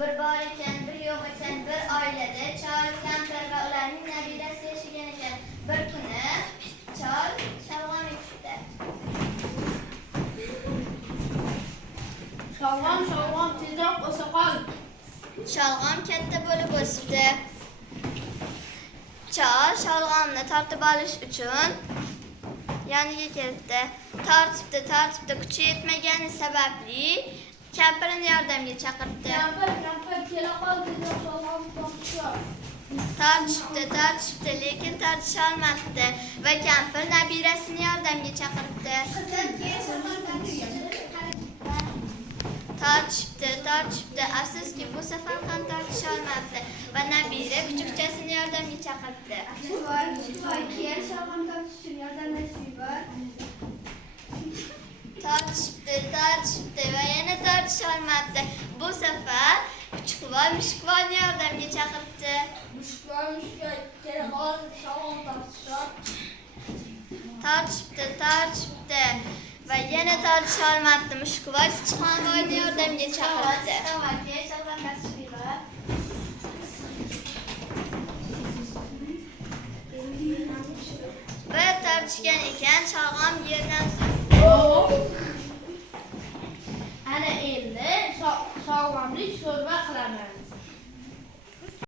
Bir bor ekan, bir yo'q ekan, bir oilada chol, kampir va ularning nabirasi yashagan ekan. Bir kuni chol sholg'om ekibdi. Sholg'om tezroq o'sa qol. Sholg'om katta bo'lib o'sibdi. Chol sholg'omni tortib olish uchun yoniga keldi. Tortibdi, kuchi yetmagani sababli kampirini yordamga chaqirdi. Kampir kela qol, tezroq sholg'om tortishar. Tortishibdi, lekin tortisha olmadi va kampir nabirasini yordamga chaqirdi. Tortishibdi, afsuski bu safar ham tortisha olmadi va nabira kuchukchasini yordamga chaqirdi. Tortishibdi va yana tortisha olmadi. Bu safar kuchukvoy mushukvoyni yordamga chaqirdi. Mushukvoy kela qol, sholg'om tortishar. Tortishibdi va yana tortisha olmadi. Mushukvoy sichqonvoyni yordamga chaqirdi. Bir tortishgan ekan, sholg'om yerdan Ana endi sholg'omli sho'rva qilaman.